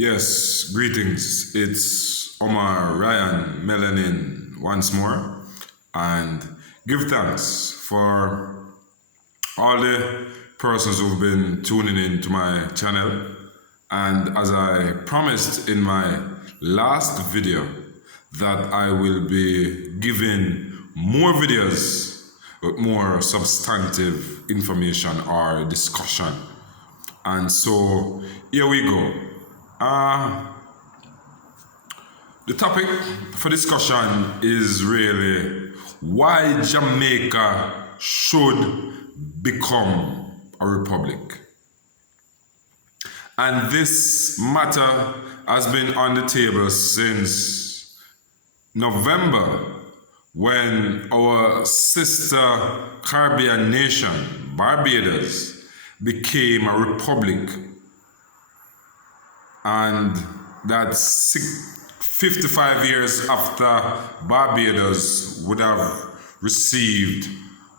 Yes, greetings. It's Omar Ryan Melanin once more, and give thanks for all the persons who've been tuning in to my channel. And as I promised in my last video, that I will be giving more videos with more substantive information or discussion. And so here we go. The topic for discussion is really why Jamaica should become a republic. And this matter has been on the table since November, when our sister Caribbean nation, Barbados, became a republic. And that's 55 years after Barbados would have received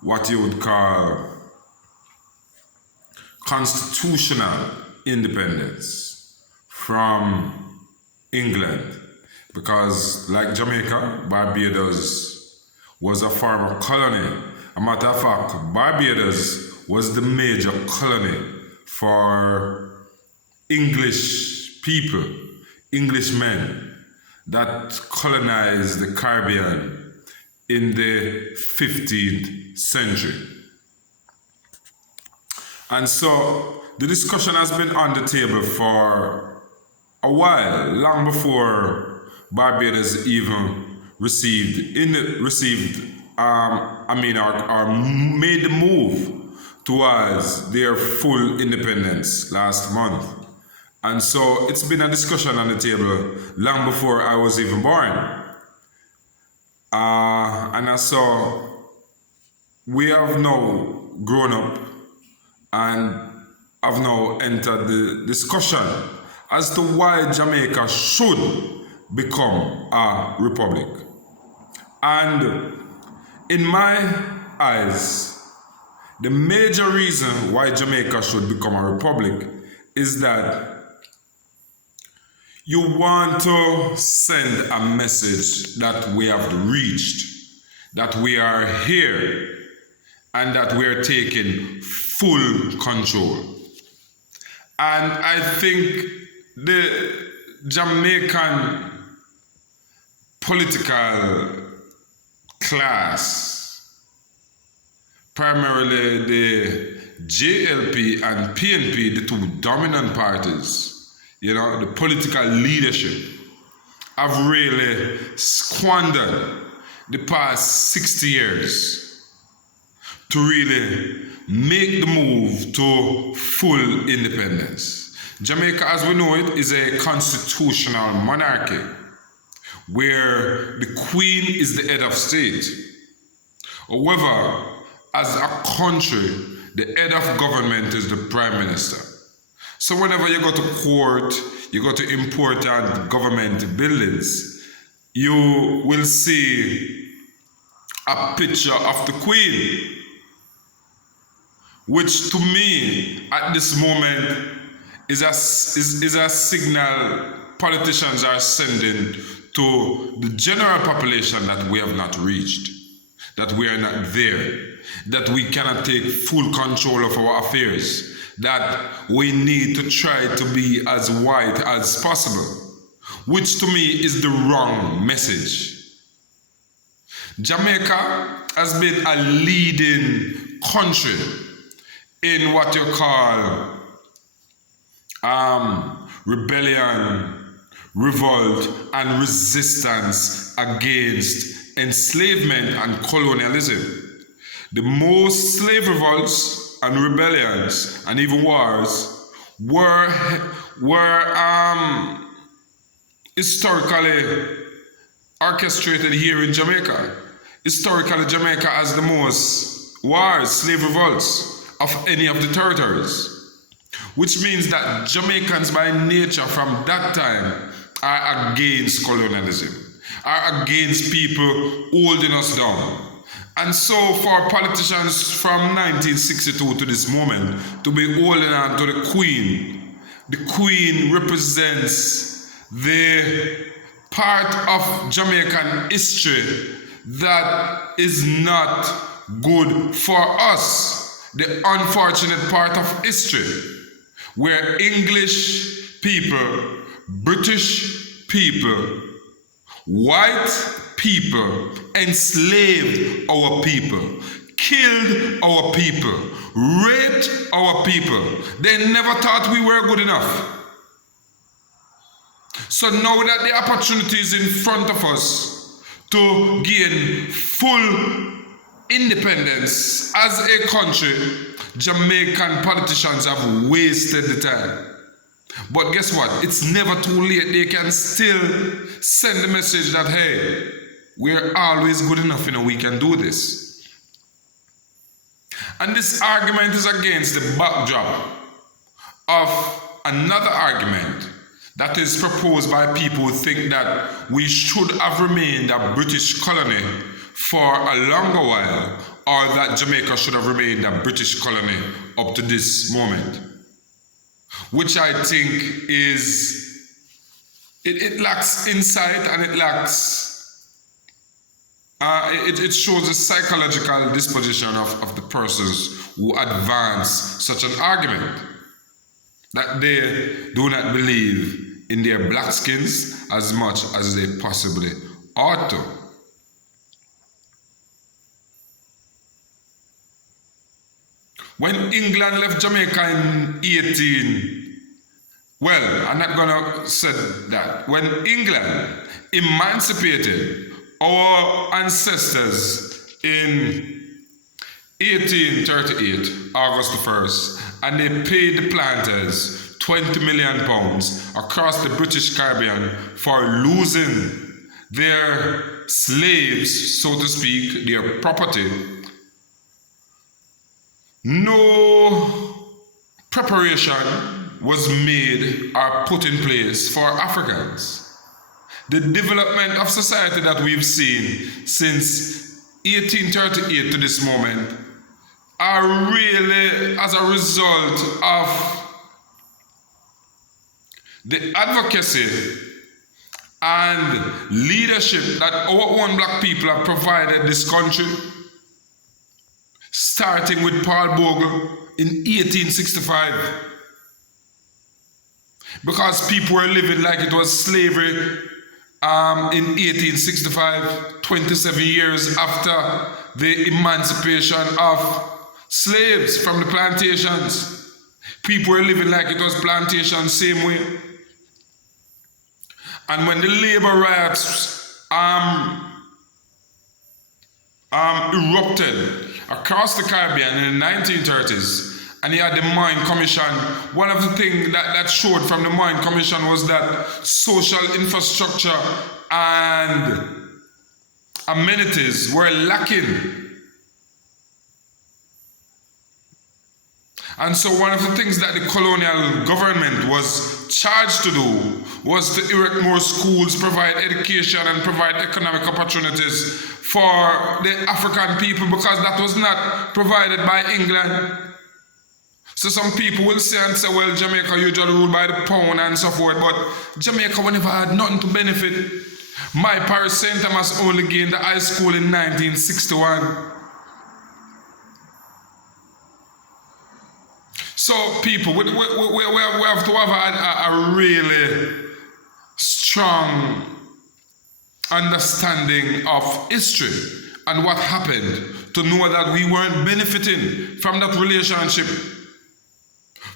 what you would call constitutional independence from England. Because like Jamaica, Barbados was a former colony. A matter of fact, Barbados was the major colony for English people, Englishmen that colonized the Caribbean in the 15th century. And so the discussion has been on the table for a while, long before Barbados even or made the move towards their full independence last month. And so it's been a discussion on the table long before I was even born. And so we have now grown up and have now entered the discussion as to why Jamaica should become a republic. And in my eyes, the major reason why Jamaica should become a republic is that you want to send a message that we have reached, that we are here, and that we are taking full control. And I think the Jamaican political class, primarily the JLP and PNP, the two dominant parties, the political leadership, have really squandered the past 60 years to really make the move to full independence. Jamaica, as we know it, is a constitutional monarchy where the Queen is the head of state. However, as a country, the head of government is the Prime Minister. So whenever you go to court, you go to important government buildings, you will see a picture of the Queen, which to me, at this moment, is a signal politicians are sending to the general population that we have not reached, that we are not there, that we cannot take full control of our affairs, that we need to try to be as white as possible, which to me is the wrong message. Jamaica has been a leading country in what you call rebellion, revolt, and resistance against enslavement and colonialism. The most slave revolts and rebellions and even wars were historically orchestrated here in Jamaica. Historically, Jamaica has the most wars, slave revolts of any of the territories, which means that Jamaicans by nature from that time are against colonialism, are against people holding us down. And so for politicians from 1962 to this moment to be holding on to the Queen the Queen represents the part of Jamaican history that is not good for us. The unfortunate part of history where English people, British people, white people enslaved our people, killed our people, raped our people. They never thought we were good enough. So now that the opportunity is in front of us to gain full independence as a country, Jamaican politicians have wasted the time. But guess what? It's never too late. They can still send the message that, hey, we're always good enough, we can do this. And this argument is against the backdrop of another argument that is proposed by people who think that we should have remained a British colony for a longer while, or that Jamaica should have remained a British colony up to this moment. Which I think is, it lacks insight, and it lacks, it shows a psychological disposition of the persons who advance such an argument, that they do not believe in their black skins as much as they possibly ought to. When England left Jamaica in I'm not gonna say that. When England emancipated our ancestors in 1838, August the 1st, and they paid the planters £20 million across the British Caribbean for losing their slaves, so to speak, their property, no preparation was made or put in place for Africans. The development of society that we've seen since 1838 to this moment are really as a result of the advocacy and leadership that our own black people have provided this country, starting with Paul Bogle in 1865. Because people were living like it was slavery in 1865, 27 years after the emancipation of slaves from the plantations. People were living like it was plantation, same way. And when the labor riots erupted across the Caribbean in the 1930s, and you had the Mine Commission, one of the things that showed from the Mine Commission was that social infrastructure and amenities were lacking. And so one of the things that the colonial government was charged to do was to erect more schools, provide education, and provide economic opportunities for the African people, because that was not provided by England. So some people will say and say, well, Jamaica usually ruled by the pound and so forth, but Jamaica never had nothing to benefit. My parish, St. Thomas, only gained the high school in 1961. So people, we have to have a really strong understanding of history and what happened to know that we weren't benefiting from that relationship.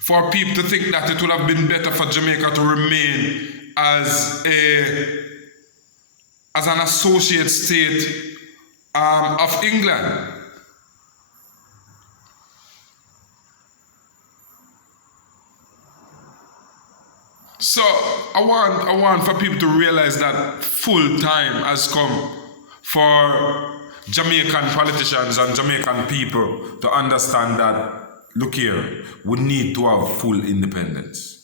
For people to think that it would have been better for Jamaica to remain as an associate state of England. So I want for people to realize that full time has come for Jamaican politicians and Jamaican people to understand that, look here, we need to have full independence.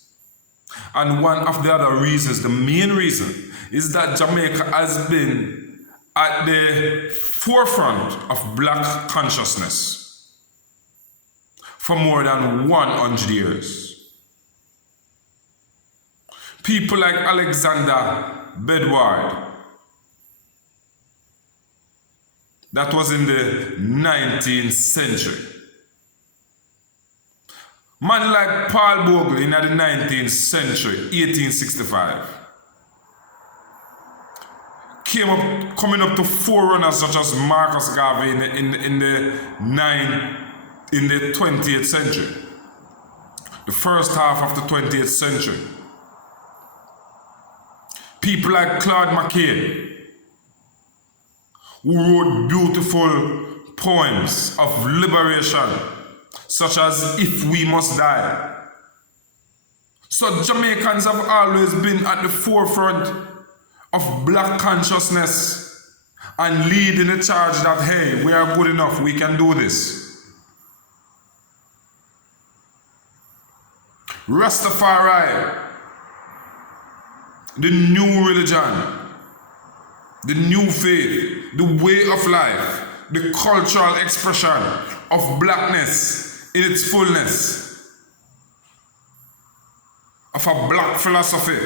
And one of the other reasons, the main reason, is that Jamaica has been at the forefront of black consciousness for more than 100 years. People like Alexander Bedward. That was in the 19th century. Man like Paul Bogle in the 19th century, 1865. Coming up to forerunners such as Marcus Garvey in the 20th century. The first half of the 20th century. People like Claude McKay, who wrote beautiful poems of liberation, such as If We Must Die. So Jamaicans have always been at the forefront of black consciousness and leading the charge that, hey, we are good enough, we can do this. Rastafari, the new religion, the new faith, the way of life, the cultural expression of blackness in its fullness, of a black philosophy,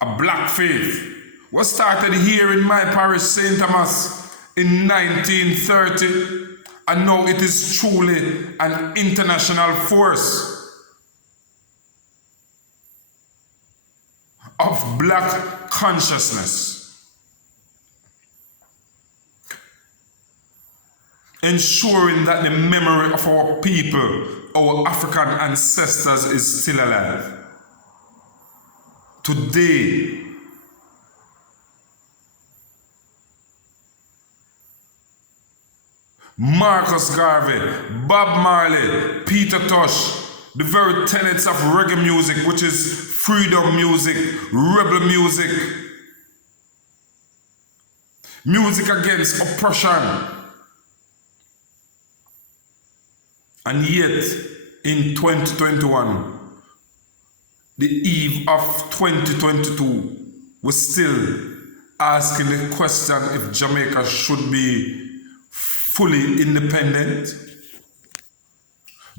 a black faith, was started here in my parish, St. Thomas, in 1930, and now it is truly an international force of black consciousness, ensuring that the memory of our people, our African ancestors, is still alive. Today, Marcus Garvey, Bob Marley, Peter Tosh, the very tenets of reggae music, which is freedom music, rebel music, music against oppression. And yet, in 2021, the eve of 2022, we're still asking the question if Jamaica should be fully independent,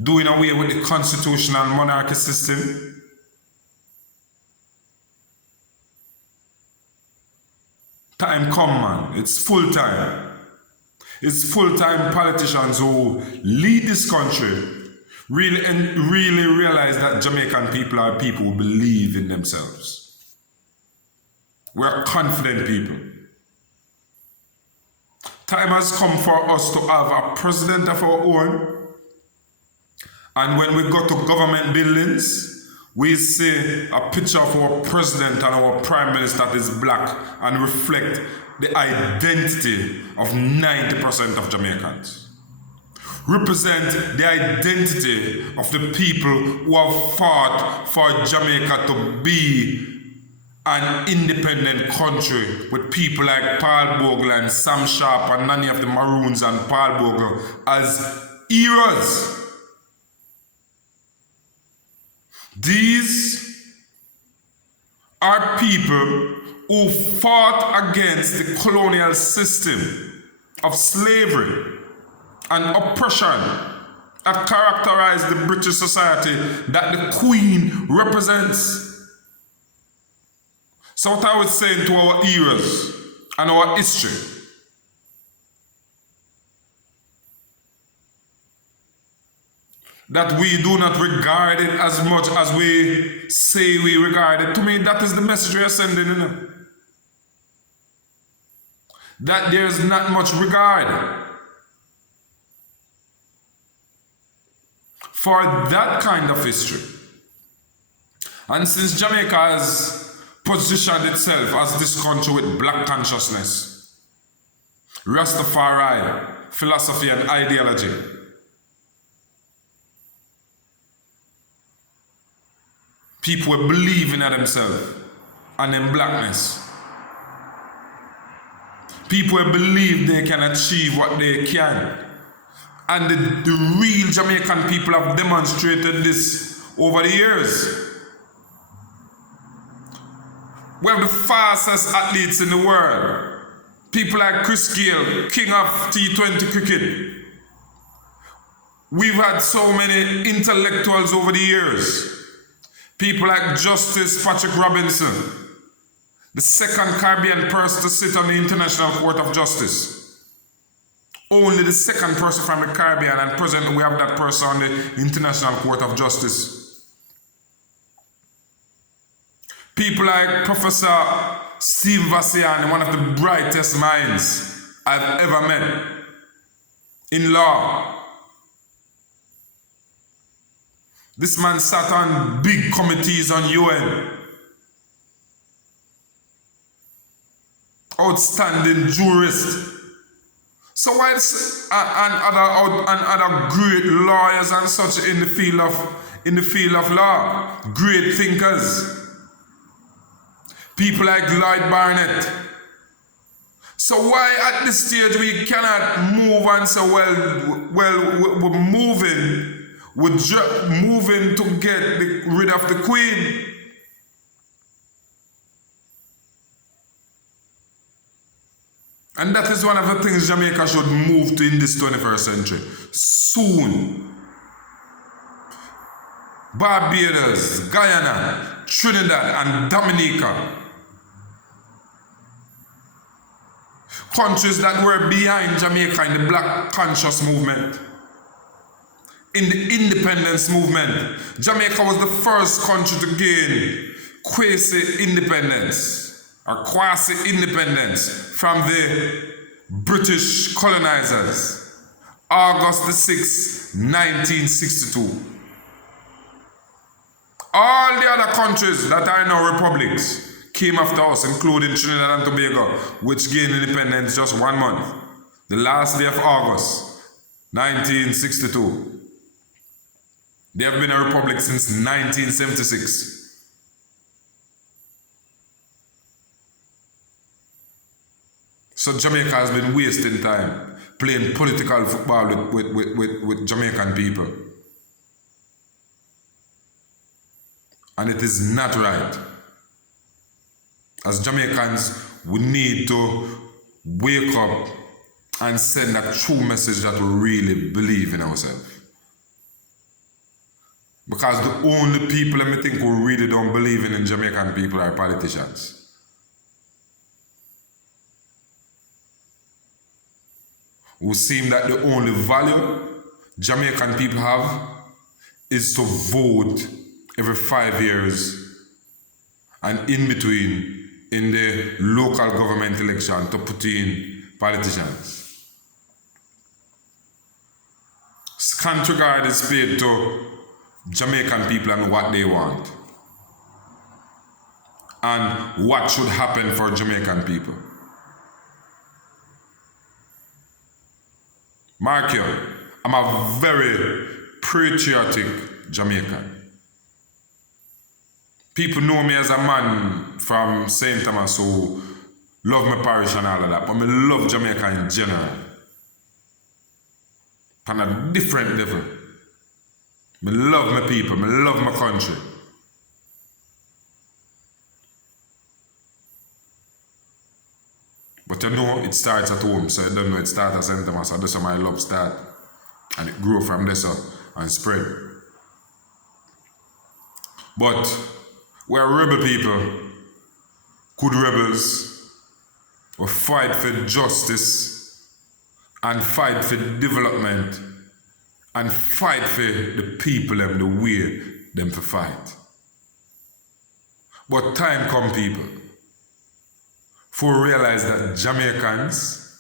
doing away with the constitutional monarchy system. Time come, man. It's full time. It's full-time politicians who lead this country really realize that Jamaican people are people who believe in themselves. We're confident people. Time has come for us to have a president of our own. And when we go to government buildings, we see a picture of our president and our prime minister that is black and reflect the identity of 90% of Jamaicans. Represent the identity of the people who have fought for Jamaica to be an independent country, with people like Paul Bogle and Sam Sharp and Nanny of the Maroons and Paul Bogle as heroes. These are people who fought against the colonial system of slavery and oppression that characterized the British society that the Queen represents. So what I would say to our heroes and our history, that we do not regard it as much as we say we regard it. To me, that is the message we are sending, you know? That there is not much regard for that kind of history. And since Jamaica has positioned itself as this country with black consciousness, Rastafari, philosophy and ideology, people will believe in themselves and in blackness. People will believe they can achieve what they can. And the real Jamaican people have demonstrated this over the years. We have the fastest athletes in the world. People like Chris Gayle, king of T20 cricket. We've had so many intellectuals over the years. People like Justice Patrick Robinson, the second Caribbean person to sit on the International Court of Justice. Only the second person from the Caribbean, and presently we have that person on the International Court of Justice. People like Professor Steve Vassiani, one of the brightest minds I've ever met in law. This man sat on big committees on UN. Outstanding jurist. So why and other great lawyers and such in the field of law, great thinkers, people like Lloyd Barnett. So why at this stage we cannot move and say, we're moving to get rid of the Queen? And that is one of the things Jamaica should move to in this 21st century. Soon. Barbados, Guyana, Trinidad, and Dominica. Countries that were behind Jamaica in the Black Conscious Movement. In the independence movement. Jamaica was the first country to gain quasi-independence. Or quasi-independence from the British colonizers, August the 6th, 1962. All the other countries that are now republics came after us, including Trinidad and Tobago, which gained independence just 1 month, the last day of August, 1962. They have been a republic since 1976. So Jamaica has been wasting time playing political football with Jamaican people. And it is not right. As Jamaicans, we need to wake up and send a true message that we really believe in ourselves. Because the only people I think who really don't believe in Jamaican people are politicians. Who seem that the only value Jamaican people have is to vote every 5 years and in between in the local government election to put in politicians. Scant regard is paid to Jamaican people and what they want and what should happen for Jamaican people. Mark you, I'm a very patriotic Jamaican. People know me as a man from St. Thomas who love my parish and all of that, but I love Jamaica in general. On a different level. I love my people, I love my country. But you know it starts at home, so you don't know it starts at St. Thomas, so that's how my love start. And it grew from there so, and spread. But we're rebel people, good rebels, who fight for justice and fight for development and fight for the people and the way them to fight. But time come, people, for we realize that Jamaicans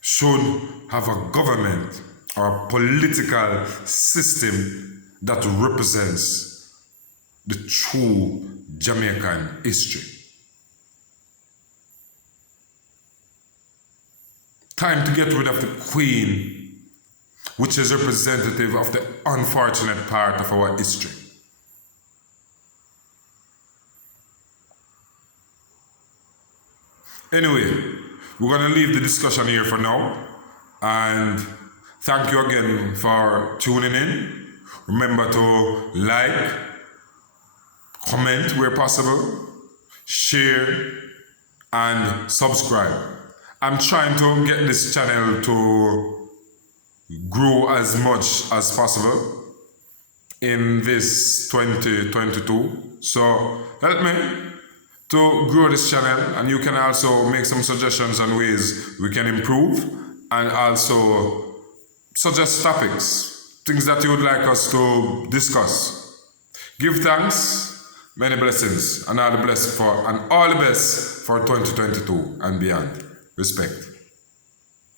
should have a government or a political system that represents the true Jamaican history. Time to get rid of the Queen, which is representative of the unfortunate part of our history. Anyway, we're going to leave the discussion here for now. And thank you again for tuning in. Remember to like, comment where possible, share, and subscribe. I'm trying to get this channel to grow as much as possible. in this 2022. So help me to grow this channel, and you can also make some suggestions on ways we can improve, and also suggest topics, things that you would like us to discuss. Give thanks, many blessings, and all the best for 2022 and beyond. Respect.